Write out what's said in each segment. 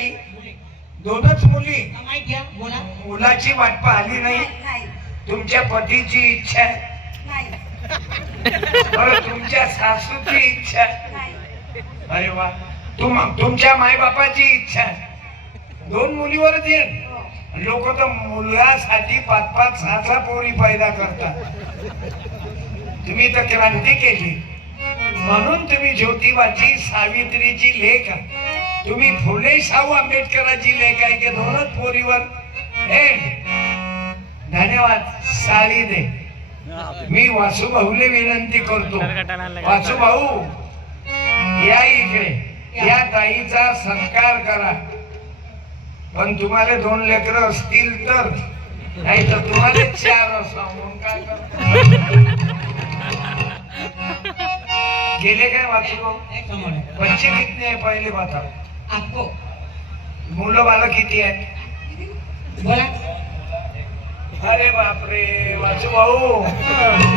काही दोनच मुली माहिती आहे बोला. मुलाची वाट पाहिली नाही नाही तुमच्या पतीची इच्छा आहे नाही बरं तुमच्या सासूची इच्छा आहे नाही अरे वा तुमच्या मायबापाची इच्छा आहे दोन मुलीवरच येईल लोक तर मुलासाठी 5-5, 6 पोरी पैदा करतात तुम्ही तर क्रांती केली म्हणून तुम्ही ज्योतिबाची सावित्रीची लेख तुम्ही फुले शाहू आंबेडकरांची लेख आहे की दोनच पोरीवर हे धन्यवाद साडी दे मी वासुभाऊले विनंती करतो वासुभाऊ या इकडे या ताईचा सत्कार करा पण तुम्हाला 2 लेकरं असतील तर नाही तर तुम्हाला 4 असावं काय गेले काय वासुभाऊ बच्चे कितने आहे पहिले बता आपको मुलं बाला किती आहेत बोला. अरे बापरे वासुभाऊ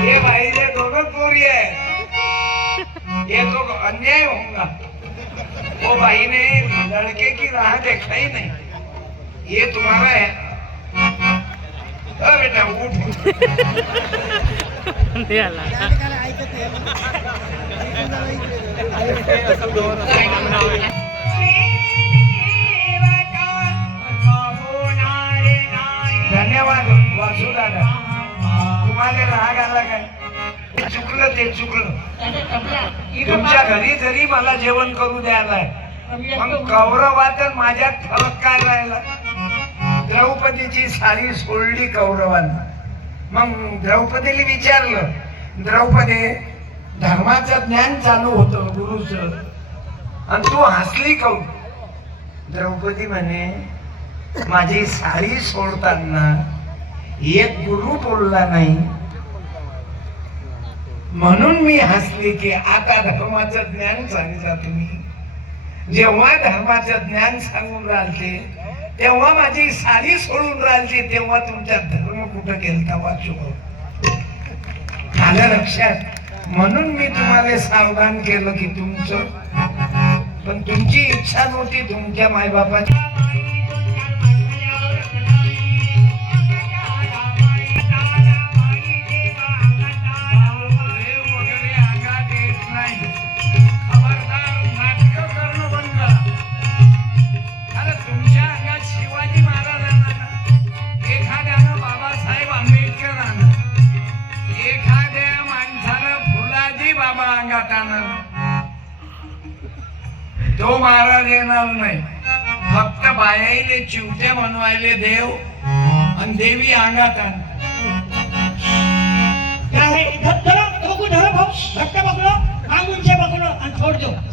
ये भाईले दोनों पोरी है ये तो अन्याय होगा वो भाई ने लड़के की राह देखा ही नहीं ये तुम्हारा है बेटा उठ धन्यवाद वासुदादा तुम्हाला राग आला काय चुकलं ते चुकलं तुमच्या घरी जरी मला जेवण करू द्यायला मग कौरवात माझ्यात फरक काय राहिला द्रौपदीची साडी सोडली कौरवांना मग द्रौपदीला विचारलं द्रौपदी धर्माचं ज्ञान चालू होतं गुरुचं आणि तू हसली कौ द्रौपदी म्हणे माझी साडी सोडताना एक गुरु बोलला नाही म्हणून मी हसली की आता धर्माचं ज्ञान सांगितलं तुम्ही जेव्हा धर्माचं ज्ञान सांगून राहिले तेव्हा माझी साडी सोडून राहिली तेव्हा तुमचा धर्म कुठं गेलता वाचू आलं लक्षात म्हणून मी तुम्हाला सावधान केलं की तुमचं पण तुमची इच्छा नव्हती तुमच्या मायबापाची तो महाराज येणार नाही फक्त बायाईले चिवते म्हणवायले देव आणि देवी अंगात आण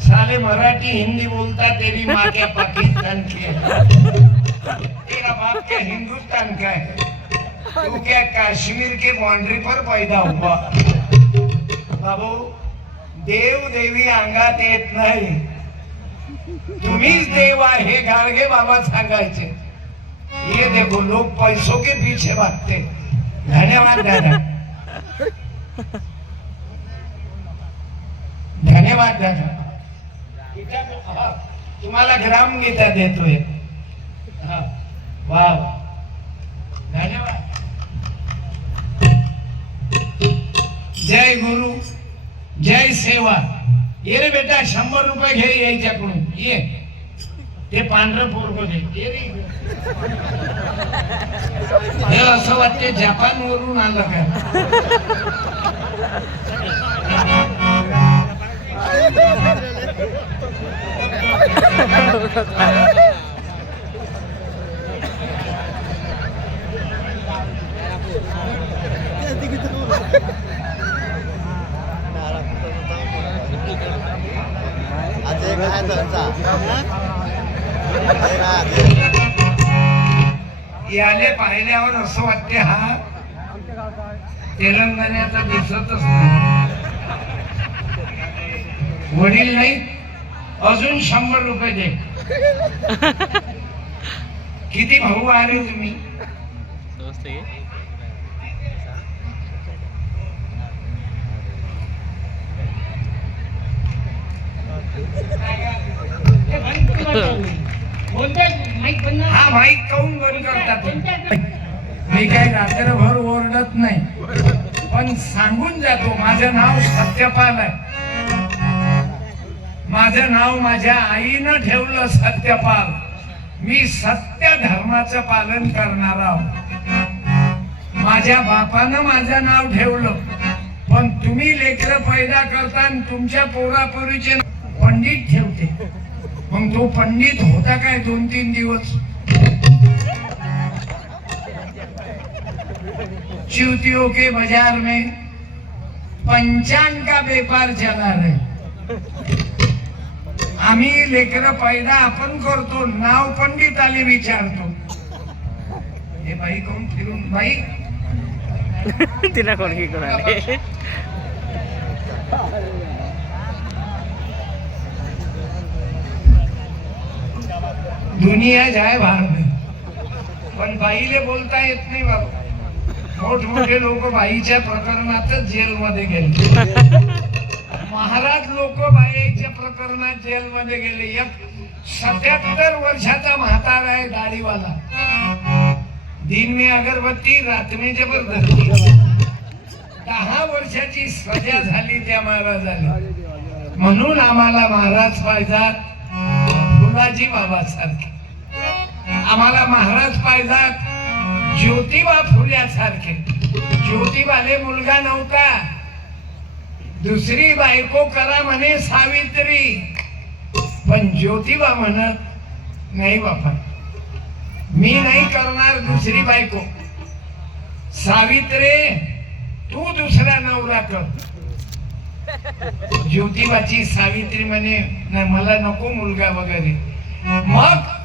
साले मराठी हिंदी बोलता तेरी माँ क्या पाकिस्तान की है तेरा बाप क्या हिंदुस्तान का है तू क्या कश्मीर के बाउंड्री पर पैदा हुआ बाबू देव देवी अंगात येत नाही तुम्हीच देव आहे गाडगे बाबा सांगायचे ये देखो लोग पैसों के पीछे भागते धन्यवाद दादा धन्यवाद दादा तुम्हाला ग्राम गीता देतोय वाह धन्यवाद जय गुरु जय सेवा ये रे बेटा 100 रुपये घे याच्याकडून ये ते पांढरं पोरग घे हे असं वाटते जपान वरून आलं काय याले पाहिल्यावर असं वाटते हा तेलंगणाचा दिसतच नाही वडील नाही अजून 100 रुपये दे किती भाऊ आहे तुम्ही हा माईक काऊन बंद करतात? मी काही रात्रभर ओरडत नाही, पण सांगून जातो माझं नाव सत्यपाल आहे. माझं नाव माझ्या आईनं ठेवलं सत्यपाल. मी सत्य धर्माचं पालन करणारा. माझ्या बापानं माझं नाव ठेवलं, पण तुम्ही लेकरं पैदा करता आणि तुमच्या पोरापोरीचे पंडित ठेवते. मग तो पंडित होता काय 2-3 दिवस? चूतियों के बाजार में पंचांग का व्यापार चला रहे. आम्ही लेकरं पैदा आपण करतो, नाव पंडिताले विचारतो. हे बाई कोण फिरून बाई तिला कोण की कोणाले दुनिया जाय बाहेर में, पण बाईले बोलता येत नाही बाबा. मोठमोठे लोक बाईच्या प्रकरणातच जेलमध्ये गेले. महाराज लोक बाईच्या प्रकरणात जेलमध्ये गेले. एक 77 वर्षाचा म्हातारा आहे, दाढीवाला. दिन में अगरबत्ती, रात में जबरदस्ती. 10 वर्षाची सजा झाली त्या महाराजाला. म्हणून आम्हाला महाराज पाहिजात फुलाजी बाबा सारखे. आम्हाला महाराज पाहिजात ज्योतिबा फुल्यासारखे. ज्योतिबाले मुलगा नव्हता, दुसरी बायको करा म्हणे सावित्री, पण ज्योतिबा म्हणत नाही बापा, मी नाही करणार दुसरी बायको. सावित्रे तू दुसरा नवरा कर. ज्योतिबाची सावित्री म्हणे नाही, मला नको मुलगा वगैरे. मग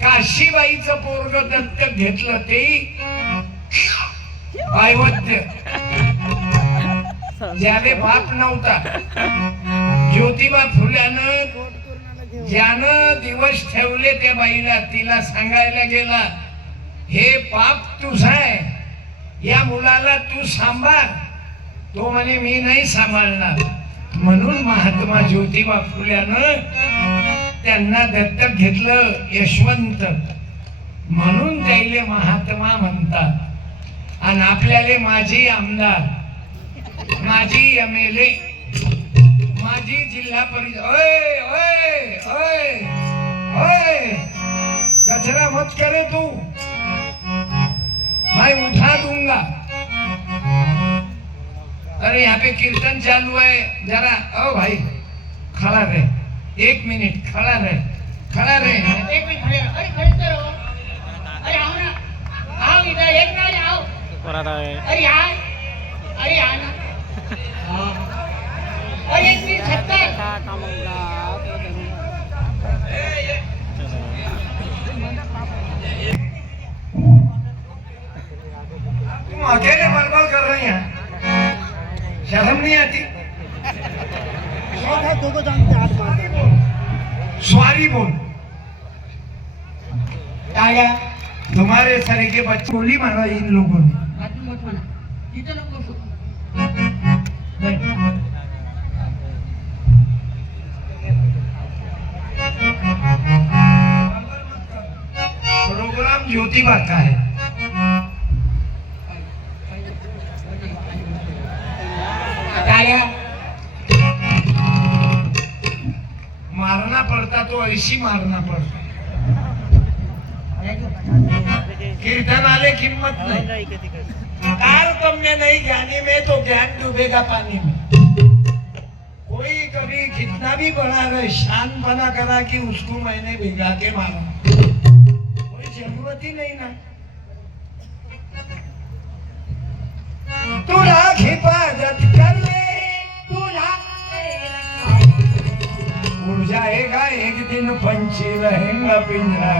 काशीबाईचं पोरग दत्तक घेतलं, ते वैवध्य, ज्याने बाप नव्हता. ज्योतिबा फुल्यानं ज्यानं दिवस ठेवले त्या बाईला, तिला सांगायला गेला, हे पाप तुझं आहे, या मुलाला तू सांभाळ. तो म्हणे मी नाही सांभाळणार. म्हणून महात्मा ज्योतिबा फुल्यानं त्यांना दत्तक घेतलं, यशवंत म्हणून त्याले महात्मा म्हणतात. आणि आपल्याला माजी आमदार, माजी MLA, माजी जिल्हा परिषद, ओय ओय ओय ओय कचरा मत करे तू, मैं उठा दूंगा. अरे यहाँ पे कीर्तन चालू है, जरा ओ भाई खड़ा रहे, 1 मिनट खड़ा रहे, खड़ा रहे. 1 मिनट खड़े, अरे खड़े तो रहो. अरे आओ ना, आओ इधर, एक मिनट आओ. अरे यार, अरे आ ना. अरे 1 मिनट 70. तुम अकेले बर्बाद कर रही हैं, शर्म नहीं आती? सॉरी बोल. क्या तुम्हारे सर के बच्चे बोली मारा इन लोगों ने. प्रोग्राम ज्योतिबा का है. मारना पड़ता तो ऐसी मारना पड़ता. कीर्तन आले हिम्मत नहीं. तारतम्य में नहीं ज्ञानी में तो ज्ञान डूबेगा पानी में. कोई कभी कितना भी बड़ा रहे, शानपना करा कि उसको मैंने भिगा के मारा, कोई जरूरत ही नहीं ना. तू राख हिफाजत कर ले, उड़ जाएगा एक दिन, पंछी रहेगा पिंजरा.